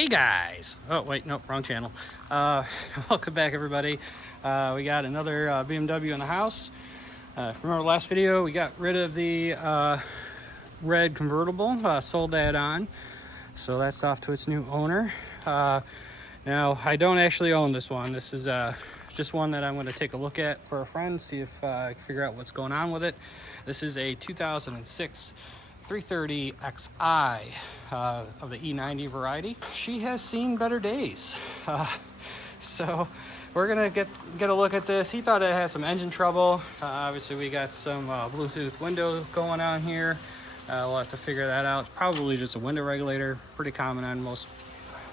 Hey guys! Oh wait, no, wrong channel. Welcome back everybody. We got another BMW in the house. From our last video, we got rid of the red convertible, sold that on. So that's off to its new owner. Now, I don't actually own this one. This is just one that I'm going to take a look at for a friend, see if I can figure out what's going on with it. This is a 2006 330xi of the E90 variety. She has seen better days. So we're gonna get a look at this. He thought it had some engine trouble. Obviously we got some Bluetooth window going on here. We'll have to figure that out. It's probably just a window regulator. Pretty common on most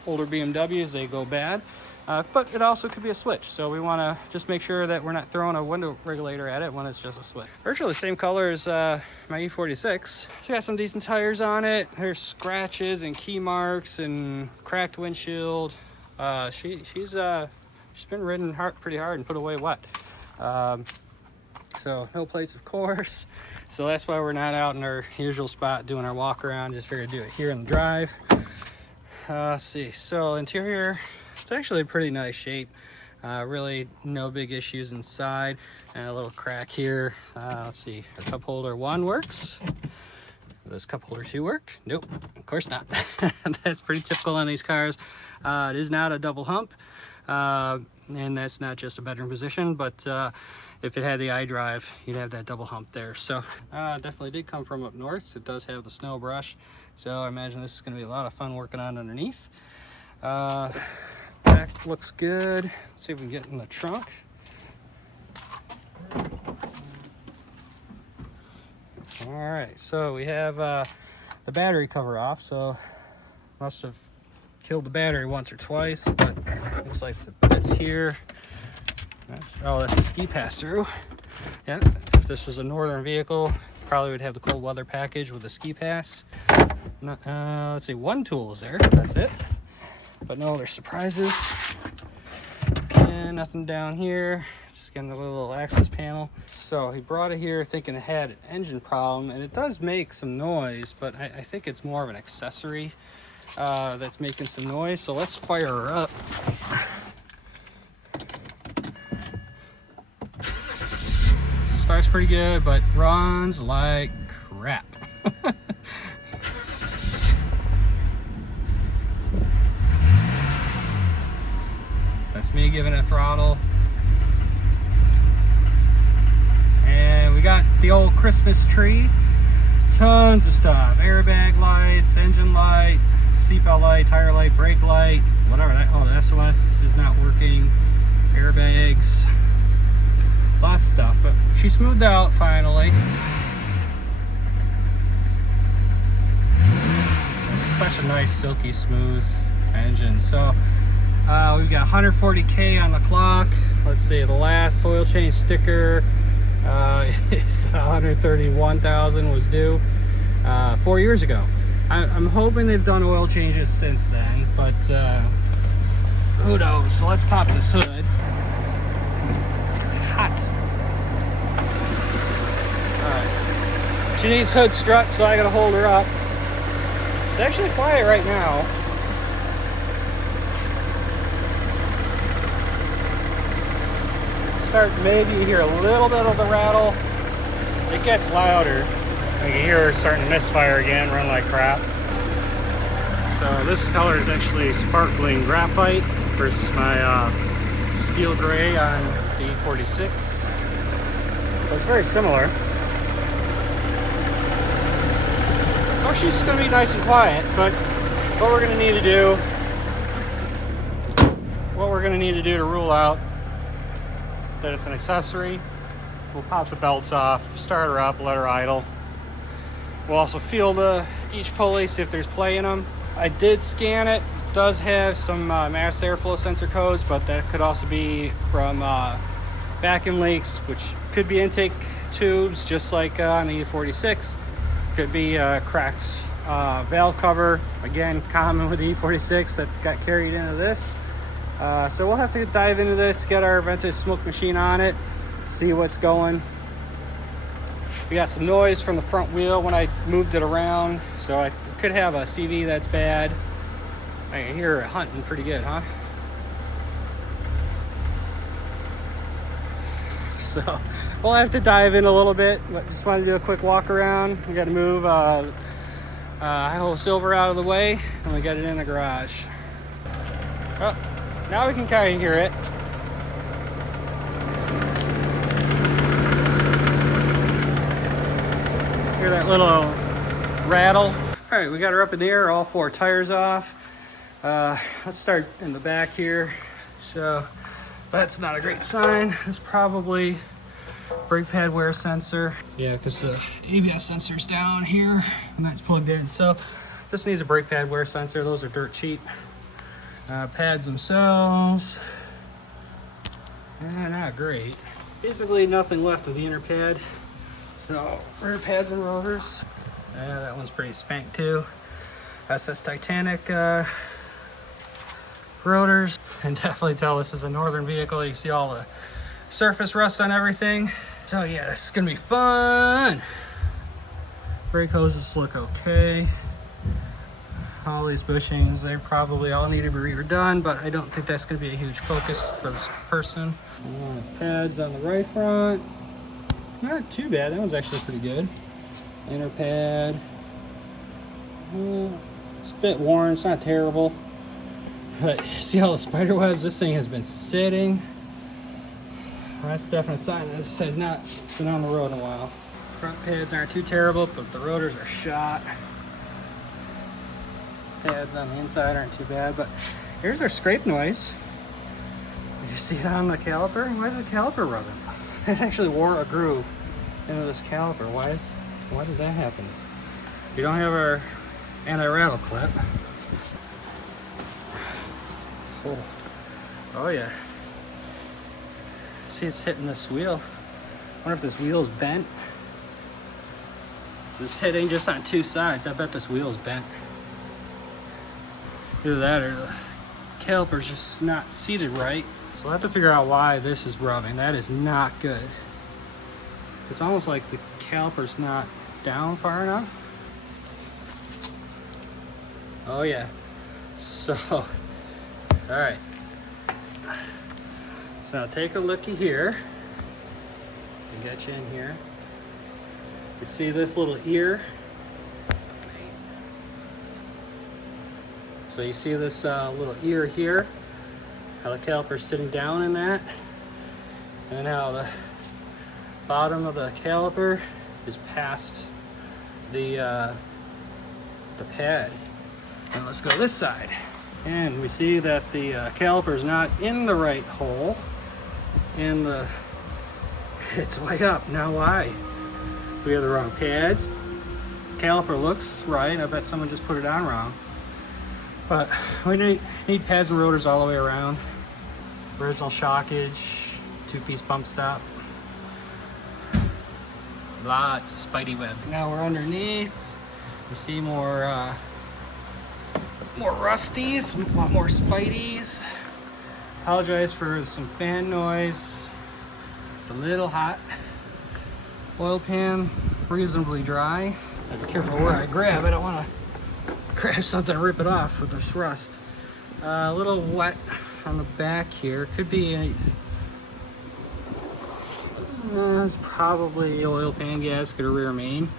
older BMWs, they go bad. But it also could be a switch, so we want to just make sure that we're not throwing a window regulator at it when it's just a switch. Virtually the same color as my E46. She got some decent tires on it. There's scratches and key marks and cracked windshield. She's been ridden pretty hard and put away wet. So no plates, of course. So that's why we're not out in our usual spot doing our walk around. Just figured to do it here in the drive. Let's see. So interior. It's actually a pretty nice shape. Really no big issues inside. And a little crack here. Let's see, our cup holder 1 works. Does cup holder 2 work? Nope, of course not. That's pretty typical on these cars. It is not a double hump. And that's not just a bedroom position, but if it had the iDrive, you'd have that double hump there. So definitely did come from up north. It does have the snow brush. So I imagine this is gonna be a lot of fun working on underneath. Back looks good. Let's see if we can get in the trunk. All right, so we have the battery cover off, so must have killed the battery once or twice, but looks like the bits here. Oh, that's the ski pass-through. Yeah, if this was a northern vehicle, probably would have the cold weather package with the ski pass. Let's see, 1 tool is there, that's it. But no other surprises. And nothing down here. Just getting a little access panel. So he brought it here thinking it had an engine problem, and it does make some noise, but I think it's more of an accessory that's making some noise. So let's fire her up. Starts pretty good, but runs like crap. That's me giving it throttle. And we got the old Christmas tree. Tons of stuff. Airbag lights, engine light, seatbelt light, tire light, brake light, whatever that. Oh, the SOS is not working. Airbags. Lots of stuff. But she smoothed out finally. It's such a nice, silky, smooth engine. So we've got 140K on the clock. Let's see, the last oil change sticker is 131,000 was due 4 years ago. I'm hoping they've done oil changes since then, but who knows? So let's pop this hood. Hot. All right. She needs hood strut, so I gotta hold her up. It's actually quiet right now. Maybe you hear a little bit of the rattle. It gets louder. You can hear her starting to misfire again, run like crap. So this color is actually sparkling graphite versus my steel gray on the E46. So it's very similar. Oh, she's gonna be nice and quiet, but what we're gonna need to do to rule out that it's an accessory, we'll pop the belts off, start her up, let her idle. We'll also feel each pulley, see if there's play in them. I did scan it. It does have some mass airflow sensor codes, but that could also be from vacuum leaks, which could be intake tubes, just like on the E46. Could be cracked valve cover, again common with the E46 that got carried into this. So we'll have to dive into this, get our vented smoke machine on it, see what's going. We got some noise from the front wheel when I moved it around, so I could have a CV that's bad. I can hear it hunting pretty good, huh? So we'll have to dive in a little bit, but just want to do a quick walk around. We got to move high-hole silver out of the way, and we got it in the garage. Oh, now we can kind of hear it. Hear that little rattle. All right, we got her up in the air, all 4 tires off. Let's start in the back here. So that's not a great sign. It's probably brake pad wear sensor. Yeah, because the ABS sensor's down here and that's plugged in. So this needs a brake pad wear sensor. Those are dirt cheap. Pads themselves, not great. Basically nothing left of the inner pad. So rear pads and rotors. That one's pretty spanked too. SS Titanic rotors. And definitely tell this is a northern vehicle. You see all the surface rust on everything. So yeah, this is gonna be fun. Brake hoses look okay. All these bushings, they probably all need to be redone, but I don't think that's gonna be a huge focus for this person. Pads on the right front, not too bad. That one's actually pretty good. Inner pad, it's a bit worn, it's not terrible. But see all the spider webs? This thing has been sitting. That's a definite sign that this has not been on the road in a while. Front pads aren't too terrible, but the rotors are shot. Pads on the inside aren't too bad, but here's our scrape noise. You see it on the caliper? Why is the caliper rubbing? It actually wore a groove into this caliper. Why did that happen? We don't have our anti-rattle clip. Oh yeah. See, it's hitting this wheel. I wonder if this wheel is bent. It's hitting just on 2 sides. I bet this wheel is bent. Either that or the caliper's just not seated right. So we'll have to figure out why this is rubbing. That is not good. It's almost like the caliper's not down far enough. Oh yeah. So, all right. So now take a looky here. I got you in here. You see this little ear? So you see this little ear here? How the caliper's sitting down in that? And how the bottom of the caliper is past the pad. And let's go this side. And we see that the caliper's not in the right hole. And it's way up. Now why? We have the wrong pads. Caliper looks right. I bet someone just put it on wrong. But we need pads and rotors all the way around. Original shockage, 2-piece bump stop. Lots of spidey web. Now we're underneath. We see more rusties, a lot more spideys. Apologize for some fan noise. It's a little hot. Oil pan, reasonably dry. I have to be careful where I grab. I don't want to grab something and rip it off with this rust. A little wet on the back here. Could be it's probably oil pan gasket or rear main,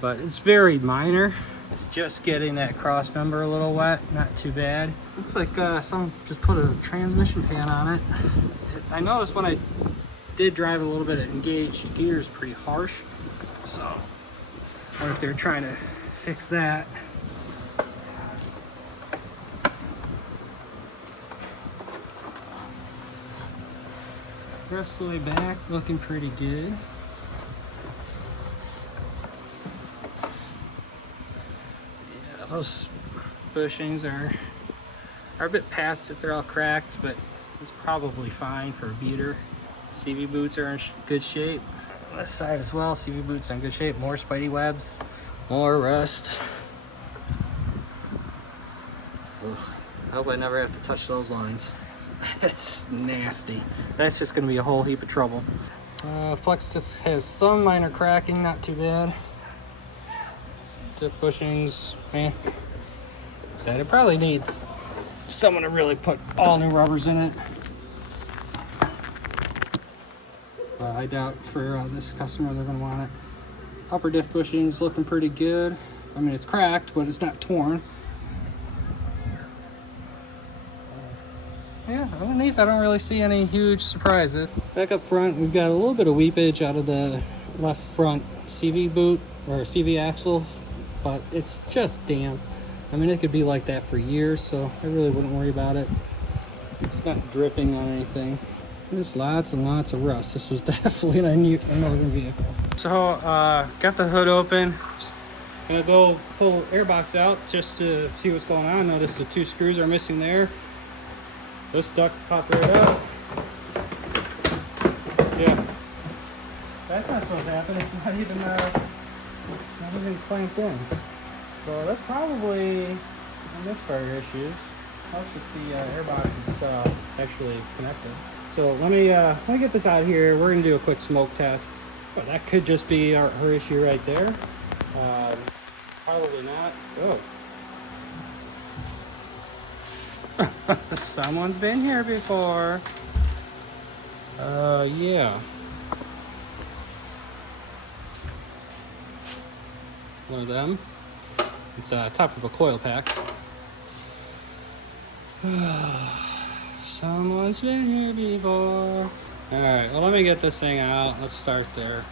but it's very minor. It's just getting that cross member a little wet, not too bad. Looks like someone just put a transmission pan on it. I noticed when I did drive a little bit, it engaged gears pretty harsh. So I wonder if they're trying to fix that. Rest of the way back, looking pretty good. Yeah, those bushings are a bit past it. They're all cracked, but it's probably fine for a beater. CV boots are in good shape. On this side as well, CV boots are in good shape. More spidey webs, more rust. Ugh, I hope I never have to touch those lines. That's nasty. That's just going to be a whole heap of trouble. Flex just has some minor cracking, not too bad. Diff bushings, said it probably needs someone to really put all new rubbers in it. I doubt for this customer they're going to want it. Upper diff bushing is looking pretty good. I mean, it's cracked, but it's not torn. Yeah, underneath I don't really see any huge surprises. Back up front, we've got a little bit of weepage out of the left front CV boot or CV axle, but it's just damp. I mean, it could be like that for years, so I really wouldn't worry about it. It's not dripping on anything. There's lots and lots of rust. This was definitely a northern vehicle. So, got the hood open. Gonna go pull the airbox out just to see what's going on. Notice the 2 screws are missing there. This duct popped right out. Yeah. That's not supposed to happen. It's not even clamped in. So that's probably on this part issues. Helps if the airbox is actually connected. So let me get this out here. We're gonna do a quick smoke test. Well, that could just be her issue right there. Probably not. Oh. Someone's been here before. Yeah. One of them. It's top of a coil pack. Someone's been here before. Alright, well, let me get this thing out. Let's start there.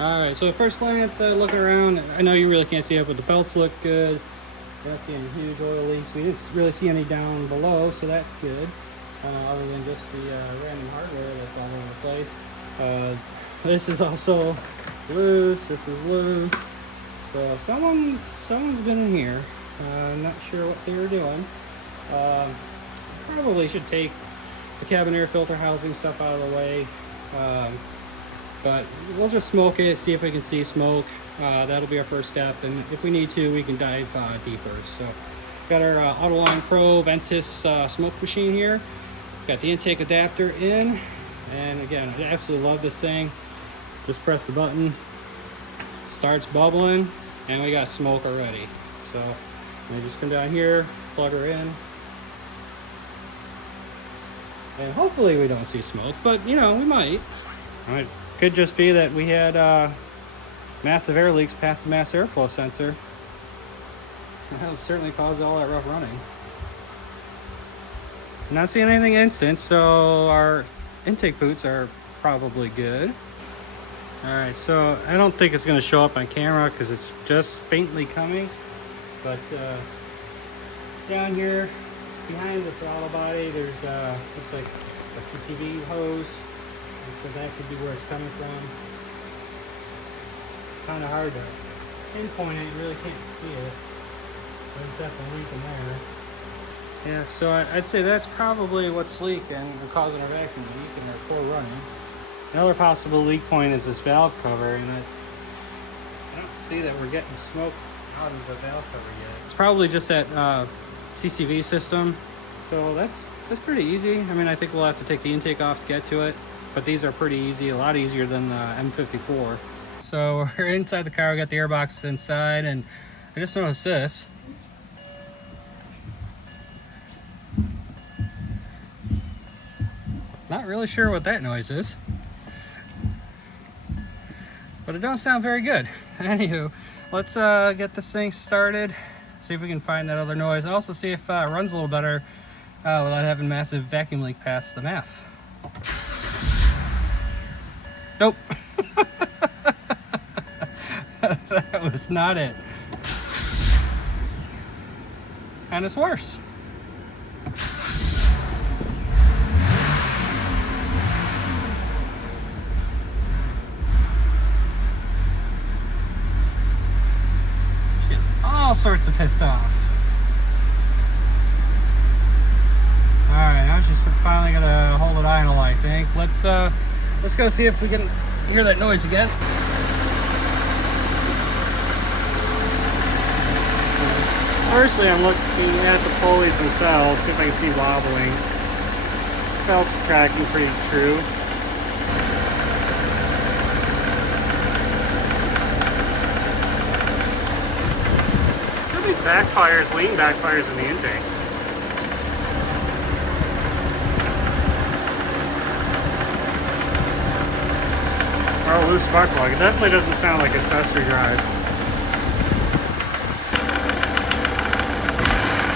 Alright, so at first glance, looking around, I know you really can't see it, but the belts look good. You don't see any huge oil leaks. We didn't really see any down below, so that's good. Other than just the random hardware that's all over the place. This is also loose. This is loose. So someone's been in here. I'm not sure what they were doing. Probably should take the cabin air filter housing stuff out of the way. But we'll just smoke it, see if we can see smoke. That'll be our first step, and if we need to, we can dive deeper. So, got our Autoline Pro Ventus smoke machine here. Got the intake adapter in, and again, I absolutely love this thing. Just press the button, starts bubbling, and we got smoke already. So, we just come down here, plug her in, and hopefully we don't see smoke, but you know, we might. It could just be that we had massive air leaks past the mass airflow sensor. That would certainly cause all that rough running. Not seeing anything instant, so our intake boots are probably good. Alright, so I don't think it's going to show up on camera because it's just faintly coming, but down here behind the throttle body there's looks like a CCV hose, and so that could be where it's coming from. Kind of hard to pinpoint it, you really can't see it. There's definitely a leak in there. Yeah, so I'd say that's probably what's leaking and causing our vacuum leak and our core running. Another possible leak point is this valve cover, and I don't see that we're getting smoke out of the valve cover yet. It's probably just that CCV system, so that's pretty easy. I mean, I think we'll have to take the intake off to get to it, but these are pretty easy, a lot easier than the M54. So we're inside the car, we got the airbox inside, and I just noticed this. Not really sure what that noise is, but it don't sound very good. Anywho, let's get this thing started, see if we can find that other noise, and also see if it runs a little better without having massive vacuum leak past the MAF. Nope. That was not it. And it's worse. She is all sorts of pissed off. Alright, now she's finally gonna hold it idle, I think. Let's go see if we can hear that noise again. Firstly, I'm looking at the pulleys themselves, see if I can see wobbling. Belt's tracking pretty true. Could be backfires, lean backfires in the intake. a loose spark plug. It definitely doesn't sound like accessory drive.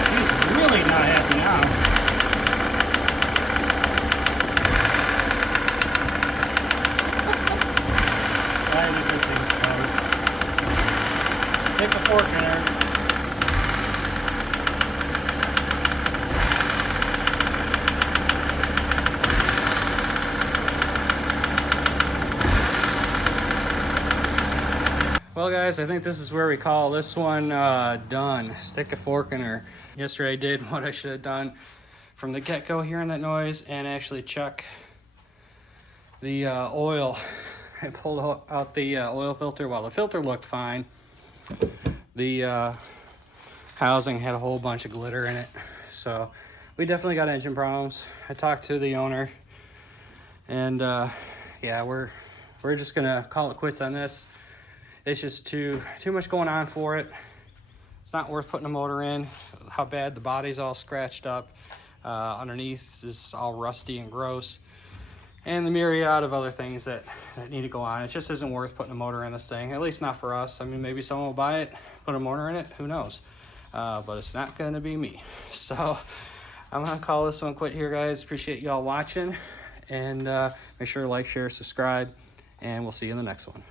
He's really not happy now. I think this thing's toast. Take a fork in there. Well guys, I think this is where we call this one done. Stick a fork in her. Yesterday I did what I should have done from the get-go, hearing that noise, and actually check the oil. I pulled out the oil filter. Well, the filter looked fine. The housing had a whole bunch of glitter in it. So we definitely got engine problems. I talked to the owner, and yeah, we're just gonna call it quits on this. It's just too much going on for it. It's not worth putting a motor in. How bad the body's all scratched up. Underneath is all rusty and gross. And the myriad of other things that need to go on. It just isn't worth putting a motor in this thing, at least not for us. I mean, maybe someone will buy it, put a motor in it, who knows? But it's not gonna be me. So I'm gonna call this one quit here, guys. Appreciate y'all watching. And make sure to like, share, subscribe, and we'll see you in the next one.